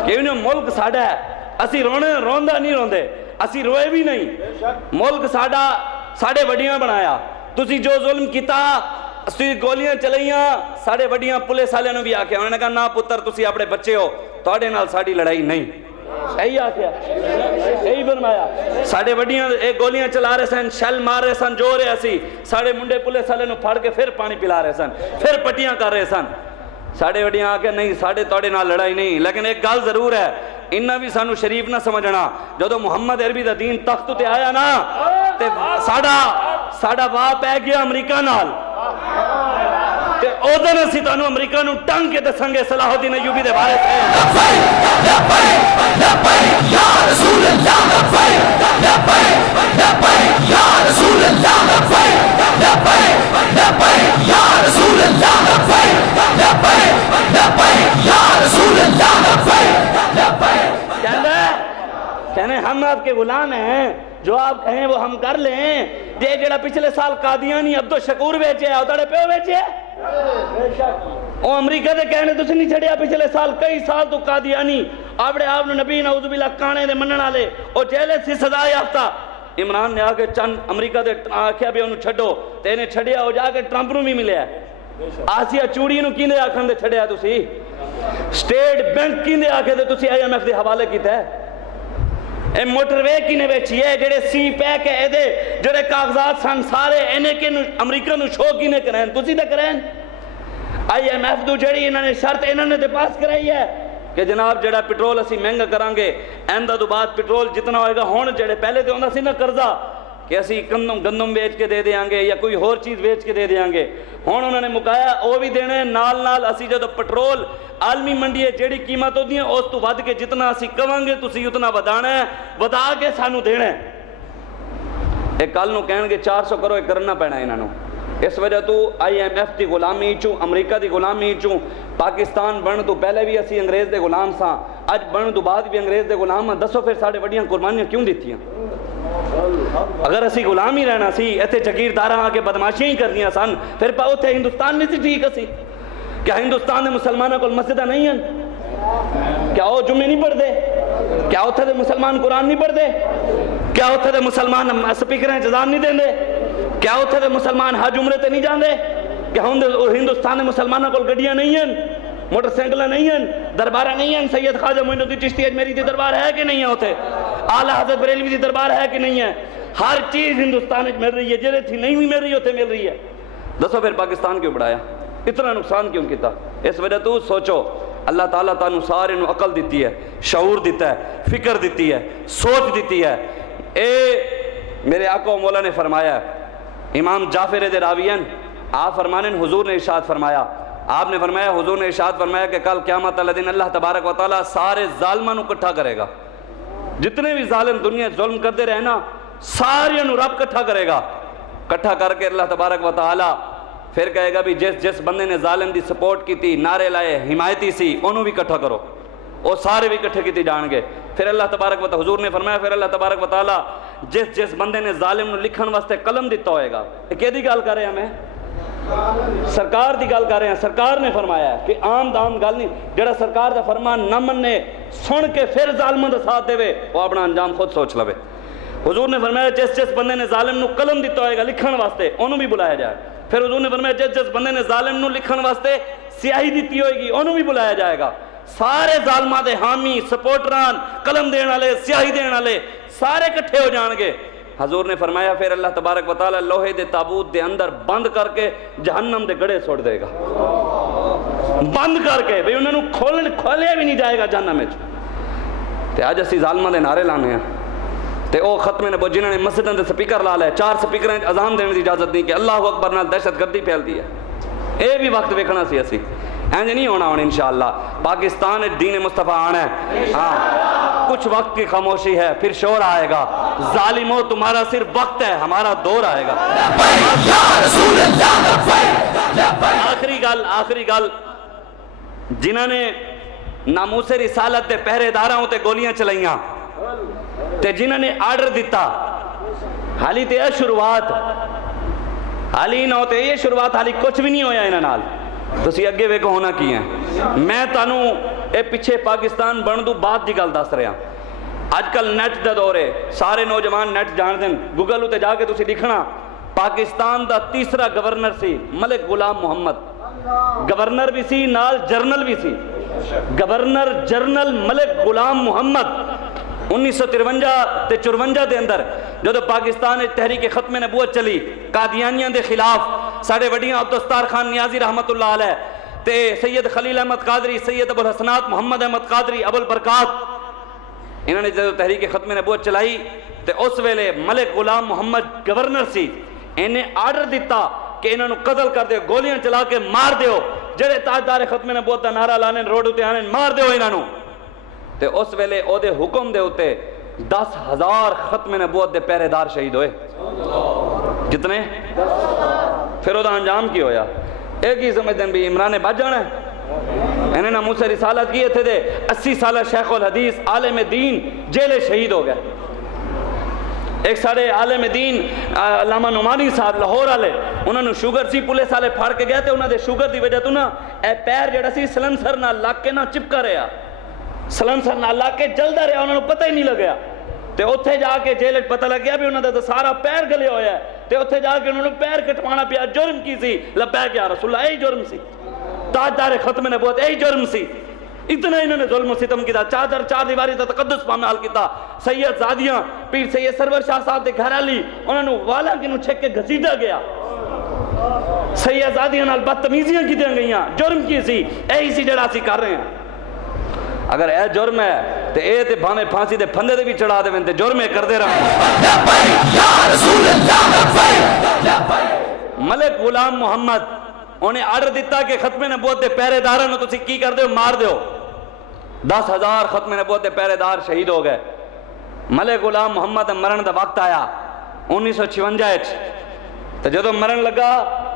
کہ انہیں ملک ساڑھا ہے, اسی روندہ نہیں روندے, اسی روئے بھی نہیں, ملک ساڑھے وڈیاں بنایا. تسی جو ظلم کیتا, اسی گولیاں چلائیاں, ساڑھے وڈیاں پولیس والے نے بھی آکھیا, انہوں نے کہا نا پتر تسی اپنے بچے ہو, تواڈے نال ساڑھی لڑائی نہیں. یہی آکھیا, یہی فرمایا. ساڑھے وڈیاں ایک گولیاں چلا رہے سن, شل مار رہے سن, جو رہے اسی, ساڑھے منڈے پولیس والے نو پھڑ کے پھر پانی پلا رہے سن, پھر پٹیاں کر رہے سن. ساڑے وڈیاں آ کے نہیں ساڑے توڑے نال لڑائی نہیں، لیکن ایک گل ضرور ہے، انہاں بھی سانو شریف نہ سمجھنا، جدو محمد عربی دا دین تخت تے آیا نا تے ساڑا واہ پہ گیا امریکہ نال، تے او دن اسی تانوں امریکہ نو ٹنگ کے دسنگے صلاح الدین ایوبی دے بارے سے۔ لبیک لبیک لبیک یا رسول اللہ، لبیک لبیک لبیک یا رسول اللہ، لبیک لبیک لبیک یا رسول اللہ، لبیک لبیک لبیک یا رسول اللہ، لبیک لبیک۔ کہنے ہم آپ کے غلام ہیں، جو آپ کہیں وہ ہم کر لیں۔ یہ جڑا پچھلے سال قادیانی عبد الشکور بیچے ہے اوتڑے پیو بیچے ہے، او امریکہ دے کہنے تُس نہیں چھڑیا پچھلے سال کئی سال تو قادیانی اپنے آپ نبی نعوذ باللہ کانے دے منن والے او جیلے سی سزا یافتہ۔ عمران نے آ کے چند امریکہ دے آکھیا بھی انہوں چھڈو تے انہیں چھڈیا ہو جا کے ٹرمپ نو بھی ملیا ہے۔ آسیہ چوڑی نو کیندے آکھن دے چھڈیا تسی، سٹیٹ بینک کیندے آکھے دے تسی IMF دے حوالے کیتا ہے، اے موٹر وے کی نے بیچی ہے، جڑے سی پیک ہے دے جڑے کاغذات سن سارے انہیں کے امریکہ نو شو کی نے کریں تسی تے کریں۔ IMF دو جڑی انہوں نے شرط انہوں نے دے پاس کرائی ہے کہ جناب جڑا پٹرول اسی مہنگا کرانگے، ایندہ دو بعد پٹرول جتنا ہوئے گا ہون جڑے پہلے تے ہوندہ سی نہ قرضہ کہ اسی گندم بیچ کے دے دیاں گے یا کوئی اور چیز بیچ کے دے دیاں گے، ہون انہوں نے مکایا او بھی دینے نال نال اسی جدو پٹرول عالمی منڈی ہے جیڑی قیمت ہوتی ہیں اس تو ود کے جتنا اسی کوانگے تسی اتنا ودانا ہے، ودا کے سانو دینا ہے۔ ایک کال نو کہن گے 400 کرو ایک کرنا پینا ہے انہوں نے، اس وجہ تو IMF دی غلامی چوں، امریکہ دی غلامی چوں، پاکستان بن تو پہلے بھی اسی انگریز دے غلام ساں، اج بن تو بعد بھی انگریز دے غلام ہیں، دسو پھر ساڑے وڈیاں قربانیاں کیوں دیتی ہیں؟ اگر اسی غلام ہی رہنا سی ایتھے جگیرداراں آ کے بدماشیاں ہی کرنیاں سن پھر اوتھے ہندوستان نہیں سی ٹھیک اسی؟ کیا ہندوستان دے مسلمانوں کو مسجدہ نہیں ہیں؟ کیا وہ جمعے نہیں پڑھ دے؟ کیا اوتھے دے مسلمان قرآن نہیں پڑھ دے؟ کیا اوتھے دے مسلمان سپیکریں جزام نہیں دیں دے؟ کیا اوتھے دے مسلمان حج عمرے تے نہیں جان دے؟ کیا ہندوستان دے مسلمانوں کو گڈیاں نہیں ہیں، موٹر سائیکلاں نہیں ہیں، دربارہ نہیں ہیں؟ سید خواجہ معین الدین چشتی اجمیری دی دربار ہے کہ نہیں ہے ہوتے؟ اعلیٰ حضرت بریلوی دی دربار ہے کہ نہیں ہے؟ ہر چیز ہندوستان مل رہی ہے، جڑے تھی نہیں بھی مل رہی ہوتے مل رہی ہے، دسو پھر پاکستان کیوں بڑھایا؟ اتنا نقصان کیوں کیتا؟ اس وجہ تو سوچو اللہ تعالیٰ تعالیٰ سارے نو عقل دیتی ہے، شعور دیتا ہے، فکر دیتی ہے، سوچ دیتی ہے۔ اے میرے آقا و مولا نے فرمایا، امام جعفر دے راویان آپ فرمانے حضور نے ارشاد فرمایا، آپ نے فرمایا حضور نے ارشاد فرمایا کہ کل قیامت اللہ دن اللہ تبارک و تعالیٰ سارے ظالمانوں کٹھا کرے گا، جتنے بھی ظالم دنیا ظلم کرتے رہے نا سارے نو رب کٹھا کرے گا، کٹھا کر کے اللہ تبارک و تعالیٰ پھر کہے گا بھی جس بندے نے ظالم دی سپورٹ کی تھی، نعرے لائے، حمایتی سی، انہوں بھی کٹھا کرو، وہ سارے بھی کٹھے کی جان گے۔ پھر اللہ تبارک و تعالیٰ حضور نے فرمایا پھر اللہ تبارک و تعالیٰ جس بندے نے ظالم نو لکھن واسطے قلم دیتا ہوئے گا، کہ دی گال کر رہے ہیں ہمیں؟ سرکار دی گال کر رہے ہیں، سرکار نے فرمایا ہے کہ عام دام گال نہیں، جڑا سرکار دا فرمان نہ مننے سن کے پھر ظالموں دا ساتھ دے وہ اپنا انجام خود سوچ لوے۔ حضور نے فرمایا جس بندے نے ظالم نو قلم دیتا ہوئے گا لکھن واسطے انہوں بھی بلایا جائے۔ پھر حضور نے فرمایا جس بندے نے ظالم نو لکھن واسطے سیاہی دیتی ہوئے گی انہوں بھی بلایا جائے گا۔ سارے ظالمہ دے حامی، سپورٹران، قلم دین والے، سیاہی دین والے سارے کٹھے ہو جان گے۔ حضور نے فرمایا پھر اللہ تبارک و تعالیٰ لوہے دے تابوت دے اندر بند کر کے جہنم دے گڑے چھوڑ دے گا، بند کر کے بھئی انہوں نے کھولے بھی نہیں جائے گا جہنم میں۔ تے آج اسی ظالمہ دے نعرے لانے ہیں تے او ختم نبوت جنہوں نے مسجدوں دے سپیکر لا لے، 4 سپیکریں اذان دینے دی اجازت نہیں کہ اللہ اکبر نال دہشت گردی پھیل دی ہے۔ اے بھی وقت ویکھنا سی اسی، اینج نہیں ہونا ہون انشاءاللہ۔ پاکستان دین مصطفیٰ آنا ہے، ہاں کچھ وقت کی خاموشی ہے پھر شور آئے گا۔ ظالموں تمہارا صرف وقت ہے، ہمارا دور آئے گا۔ آخری گل جنہوں نے ناموس رسالت دے پہرے داراں تے گولیاں چلائیاں تے جنہوں نے آرڈر دیتا، حالی تے شروعات، حالی نہ ہوتے یہ شروعات، حالی کچھ بھی نہیں ہویا انہاں نال، تسی اگے ویکھو ہونا کی ہیں۔ میں تانوں اے پیچھے پاکستان بن دو بعد دی گل دس رہا، آج کل نیٹ دا دور ہے، سارے نوجوان نیٹ جان دیں، گوگل ہوتے جا کے تسی لکھنا پاکستان دا تیسرا گورنر سی ملک غلام محمد، گورنر بھی سی نال جرنل بھی سی، گورنر جرنل ملک غلام محمد 1953 تے 54 دے اندر جدو پاکستان تحریک ختم نبوت چلی قادیانیاں دے خلاف، ساڑھے وڈیاں عبدالستار خان نیازی رحمت اللہ علیہ تے سید خلیل احمد قادری، سید ابو الحسنات محمد احمد قادری، ابو البرکات، انہوں نے جب تحریک ختم نبوت چلائی تے اس ویلے ملک غلام محمد گورنر سی، انہیں آرڈر دیتا کہ انہوں نے قتل کر دیو، گولیاں چلا کے مار دیو، جڑے تاجدار ختم نبوت دا نعرہ لانے روڈ اتے آنے مار دیو انہوں تے اس ویلے او دے حکم دے اتے 10,000 ختم نبوت دے پہرے دار شہید ہوئے۔ کتنے؟ پھر او دا انجام کی ہویا؟ ایک ہی سمجھتے ہیں بھی عمران بچ جانا ہے، انہیں نہ مجھ سے رسالت کیے تھے دے 80 سالہ شیخ الحدیث عالم دین جیلے شہید ہو گئے۔ ایک سارے عالم دین علامہ نعمانی صاحب لاہور والے، انہوں نے شوگر سی پولیس والے پھاڑ کے گئے تھے، انہوں نے شوگر دی وجہ تو نا اے پیر جڑا سی سلنسر نہ لگ کے نہ چپکا رہا، سلنسر نہ لگ کے جلدا رہا، انہوں نے پتہ ہی نہیں لگیا تے اتھے جا کے جیل پتہ لگ گیا بھی انہوں نے سارا پیر گلے ہویا ہے تے اتھے جا کے انہوں نے پیر کٹوانا پیا۔ جرم کی سی؟ لبیک یا رسول اللہ، یہی جرم سی، تاجدار ختم نبوت یہی جرم سی۔ اتنا انہوں نے ظلم و ستم کیتا، چادر چار دیواری تا تقدس پامال کیتا۔ سید زادیاں پیر سید سرور شاہ صاحب دے گھر والی انہوں نے والا کنوں چھک کے گھسیٹا گیا، سید زادیاں نال بدتمیزیاں کیتیاں گئیاں، جرم کی سی؟ یہی سی جڑا سی کر رہے ہیں۔ اگر اے جرم ہے تے اے تے بھاویں پھانسی دے پھندے دے بھی چڑھا دے تے جرم اے کردے رہے۔ ملک غلام محمد انہیں آرڈر دیتا کہ ختم نبوت دے پہرے داراں تسی کی کر دیو؟ مار دیو۔ 10,000 ختم نبوت دے پہرے دار شہید ہو گئے۔ ملک غلام محمد مرن دا وقت آیا 1956 تے جدوں مرن لگا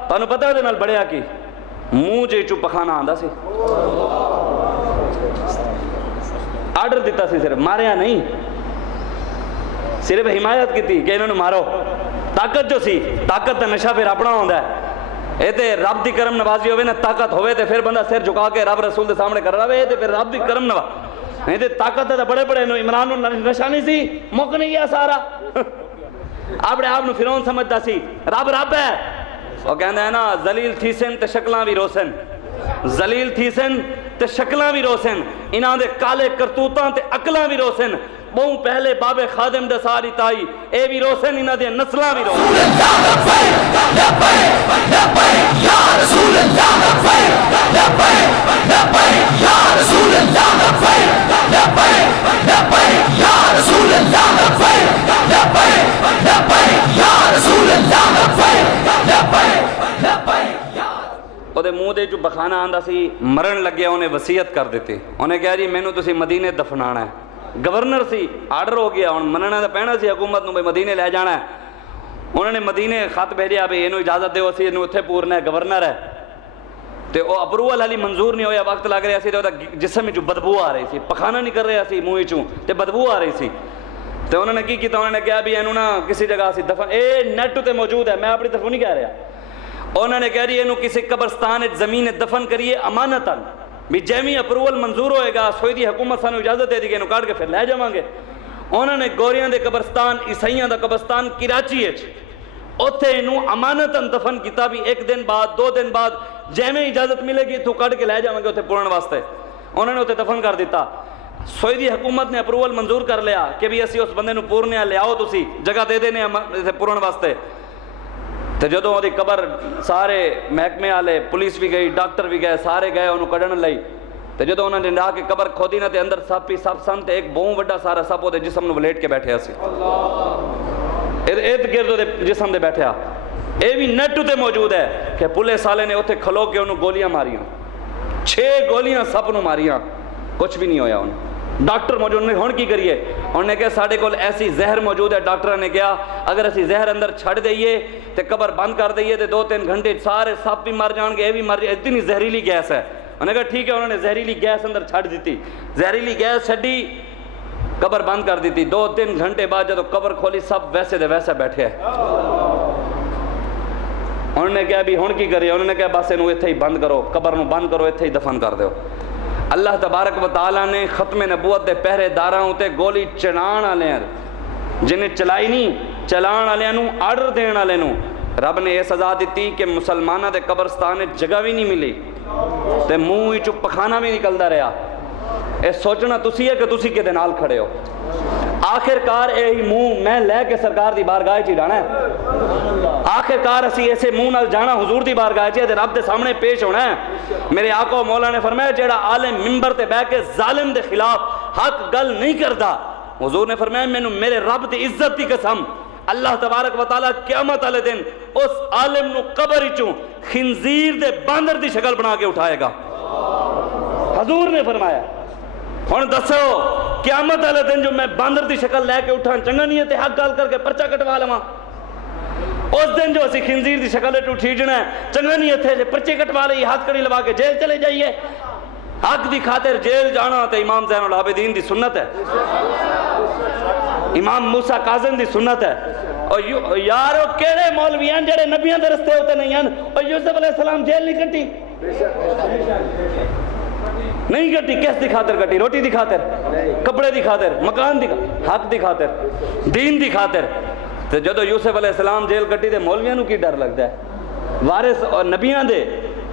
تانوں پتہ ہے نال بڑیا کی منہ جے چوں پخانا آندا سی، آرڈر دیتا سی، صرف ماریا نہیں، صرف حمایت کی تھی کہ انہوں نے مارو۔ طاقت جو سی، طاقت تے نشہ پھر اپنا ہوندا ہے، اے تے رب دی کرم نوازی ہوئے نا، طاقت ہوئے تے پھر بندہ سر جھکا کے رب رسول دے سامنے کر رہا ہے، تے پھر رب دی کرم نواز نہیں تے طاقت تے بڑے بڑے عمران نشہ نہیں سی، مک نہیں گیا سارا، اپنے آپ نو فرعون سمجھتا سی، رب رب ہے۔ وہ کہندا ہے نا ذلیل تھی سن تے شکلاں بھی روسن، ذلیل تھی سن تے شکلاں بھی روسن، انہاں دے کالے کرتوتاں تے عقلاں بھی روسن، بہوں پہلے باب خادم دے ساری تائی اے بھی روسن، انہاں دے نسلاں بھی روسن۔ وہ دے منہ دے جو بخانا آندا سی، مرن لگے انہیں وصیت کر دیتی، انہیں کہا جی مینوں تسی مدینے دفنانا ہے۔ گورنر سی، آرڈر ہو گیا، مننا دا پہنا سی حکومت نو مدینے لے جانا ہے۔ انہوں نے مدینے خط بھیجیا بھی اینو اجازت دیو اسی اینو اتھے پورنا ہے، گورنر ہے تے او اپروول علی منظور نہیں ہویا، وقت لگ رہا سی تے جسم وچوں بدبو آ رہی سی، پخانا نہیں کر رہا سی منہ وچوں تے بدبو آ رہی سی تے انہوں نے کی کیتا، انہوں نے کہا بھی اینو نا کسی جگہ سی دفن، اے نیٹ تے موجود ہے، میں اپنی طرفوں نہیں کہہ رہا، انہوں نے کہہ رہی اینو کسی قبرستان زمین دفن کریے امانتاً، بھی جیمی اپروول منظور ہوئے گا، سعودی حکومت سانو اجازت دے دی کہ انو کاٹ کے پھر لے جاواں گے۔ انہوں نے گوریاں دے قبرستان، عیسائیاں دا قبرستان کراچی ہے، اتھے انو امانتاً دفن کیتا، بھی ایک دن بعد 2 دن بعد جیمیں اجازت ملے گی تو کاٹ کے لے جاواں گے اتھے پورن واسطے، انہوں نے اتھے دفن کر دیتا۔ سعودی حکومت نے اپروول منظور کر لیا کہ بھی اسی اس بندے نو پورنے لے آؤ، تسی جگہ دے دینے پورن واسطے۔ تو جدوں وہ قبر سارے محکمے والے، پولیس بھی گئی، ڈاکٹر بھی گئے، سارے گئے انہوں کڈن لئی، تو جدوں انہوں نے لا کے قبر کھودی نہ تے اندر سپ ہی سپ سن تے ایک بہوں وڈا سارا سپ وہ جسم نو ولیٹ کے بیٹھے سی، ارد گرد جسم دے بیٹھے۔ اے بھی نیٹ تے موجود ہے کہ پولیس والے نے اتنے کھلو کے انہوں گولیاں ماریاں، 6 گولیاں سپ نو ماریاں، کچھ بھی نہیں ہویا انہوں۔ ڈاکٹر موجود نے ہون کی کریے، انہوں نے کہا ساڑھے کول ایسی زہر موجود ہے، ڈاکٹر نے کہا اگر اسی زہر اندر چھڑ دئیے تے قبر بند کر دئیے تے 2-3 گھنٹے سارے سپ بھی مر جان گے، اے بھی مر جائے، اتنی زہریلی گیس ہے۔ انہوں نے کہا ٹھیک ہے، انہوں نے زہریلی گیس اندر چھڑ دیتی، زہریلی گیس چھڑی، قبر بند کر دیتی، 2-3 گھنٹے بعد جب قبر کھولی سب ویسے دے ویسے بیٹھے ہیں۔ انہوں نے کہا بھی ہون کی کریے، انہوں نے کہا بس انہوں اتھے ہی بند کرو، قبر نو بند کرو، اتھے ہی دفن کر دیو۔ اللہ تبارک و تعالیٰ نے ختم نبوت دے پہرے داراں ہوتے گولی چلان والے جنہیں چلائی نہیں، چلان والے نو آرڈر دین والے نو رب نے یہ سزا دیتی کہ مسلمانہ دے قبرستان جگہ بھی نہیں ملی تے منہ وچوں پخانا بھی نکلدا رہا۔ اے سوچنا تسی ہے کہ تسی کدے نال کھڑے ہو۔ آخرکار یہی منہ میں لے کے سرکار دی بارگاہ چ جانا ہے، آخرکار اسی ایسے منہ نال جانا حضور دی بارگاہ چ رب دے سامنے پیش ہونا ہے۔ میرے آقا مولا نے فرمایا جیڑا عالم ممبر تے بیٹھ کے ظالم دے خلاف حق گل نہیں کردا، حضور نے فرمایا مینوں میرے رب دی عزت دی قسم اللہ تبارک و تعالی قیامت والے دن اس عالم نو قبر وچوں خنزیر دے باندر دی شکل بنا کے اٹھائے گا، حضور نے فرمایا۔ ہن دسو قیامت والے دن جو میں باندر دی شکل لے کے اٹھاں چنگا نہیں ہے تے حق گل کر کے پرچہ کٹوا لواں؟ اس دن جو اسی خنزیر دی شکل ٹو ٹھیجنا ہے چنگا نہیں ہے تھے پرچے کٹوا لئی ہاتھ کڑی لوا کے جیل چلے جائیے؟ حق دی خاطر جیل جانا تے امام زین العابدین دی سنت ہے، امام موسیٰ کاظم دی سنت ہے۔ اور یارو کیڑے مولوی ہیں جڑے نبیوں دے رستے ہوتے نہیں ہیں؟ اور یوسف علیہ السلام جیل نہیں کٹی؟ نہیں کٹی، کس دی خاطر کٹی؟ روٹی دی خاطر، کپڑے دی خاطر، مکان دی خاطر، حق دی خاطر، دین دی خاطر۔ تو جدو یوسف علیہ السلام جیل کٹی تے مولویاں نو کی ڈر لگتا ہے؟ وارث اور نبیاں دے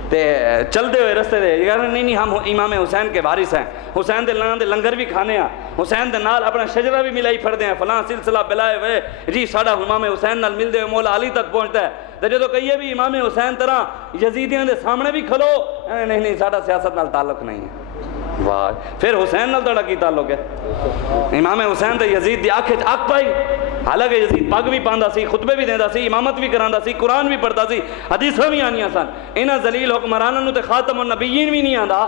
تے چلدے ہوئے رستے دے یار نہیں ہم امام حسین کے وارث ہیں، حسین دے نال دے لنگر بھی کھانے ہیں، حسین دے نال اپنا شجرہ بھی ملائی پھردے ہیں، فلاں سلسلہ بلائے ہوئے جی ساڑا امام حسین نال مل دے ہوئے مولا علی تک پہنچتا ہے۔ تو جدو کہیے بھی امام حسین طرح یزیدیاں دے سامنے بھی کھلو، نہیں ساڑا سیاست نال تعلق نہیں ہے۔ واہ، پھر حسین نال تڑا کی تعلق ہے؟ امام حسین تے یزید دی آنکھ آنکھ پائی، حالانکہ یزید پگ بھی پاندا سی، خطبے بھی دیندا سی، امامت بھی کراندا سی، قرآن بھی پڑھدا سی، حدیثاں بھی آنیاں سن۔ انہاں ذلیل حکمراناں نو تے خاتم النبیین بھی نہیں آندا،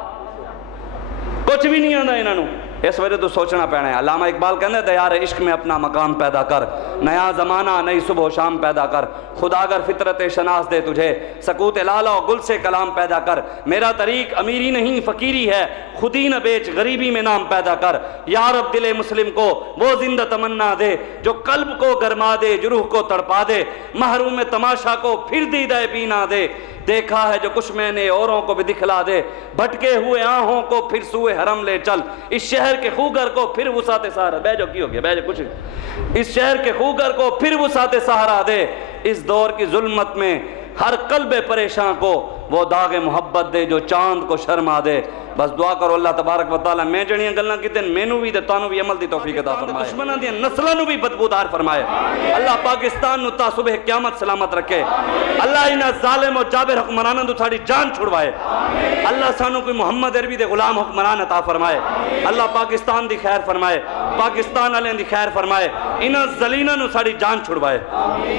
کچھ بھی نہیں آندا انہاں نو۔ اس وجہ تو سوچنا پینا ہے۔ علامہ اقبال کہندے دیار عشق میں اپنا مقام پیدا کر، نیا زمانہ نئی صبح و شام پیدا کر، خدا اگر فطرت شناس دے تجھے، سکوت لالہ و گل سے کلام پیدا کر، میرا طریق امیری نہیں فقیری ہے، خودی نہ بیچ غریبی میں نام پیدا کر، یا رب دل مسلم کو وہ زندہ تمنا دے جو قلب کو گرما دے، جروح کو تڑپا دے، محروم تماشا کو پھر دیدہ بینا دے، دیکھا ہے جو کچھ میں نے اوروں کو بھی دکھلا دے، بھٹکے ہوئے آنکھوں کو پھر سوئے حرم لے چل، اس شہر کے خوگر کو پھر وسعت سہارا، بے جو کی ہو گیا بے جو کچھ، اس شہر کے خوگر کو پھر وسعت سہارا دے، اس دور کی ظلمت میں ہر قلب پریشاں کو وہ داغ محبت دے جو چاند کو شرما دے۔ بس دعا کرو اللہ تبارک و تعالی میں جڑیاں گلاں کیتے مینوں بھی تے تانوں بھی عمل دی توفیق عطا فرمائے، دشمناں دی نسلاں نو بھی بدبودار فرمائے، اللہ پاکستان نو تا صبح قیامت سلامت رکھے، اللہ انہاں ظالم و جابر حکمراناں تو ساڈی جان چھڑوائے، اللہ سانو کوئی محمد عربی دے غلام حکمران عطا فرمائے، اللہ پاکستان دی خیر فرمائے، پاکستان والے دی خیر فرمائے، انہاں ذلیلاں نو ساڈی جان چھڑوائے۔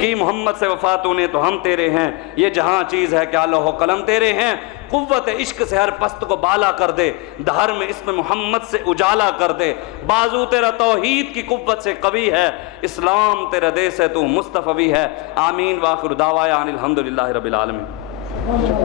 کہ محمد سے وفات ہونے تو ہم تیرے ہیں، یہ جہاں چیز ہے کہ لوح و قلم تیرے ہیں، قوت عشق سے ہر پست کو بالا کر دے، دہر میں اسم محمد سے اجالا کر دے، بازو تیرا توحید کی قوت سے قوی ہے، اسلام تیرا دے سے تو مصطفی ہے۔ آمین، وآخر دعوایا ان الحمدللہ رب العالمین۔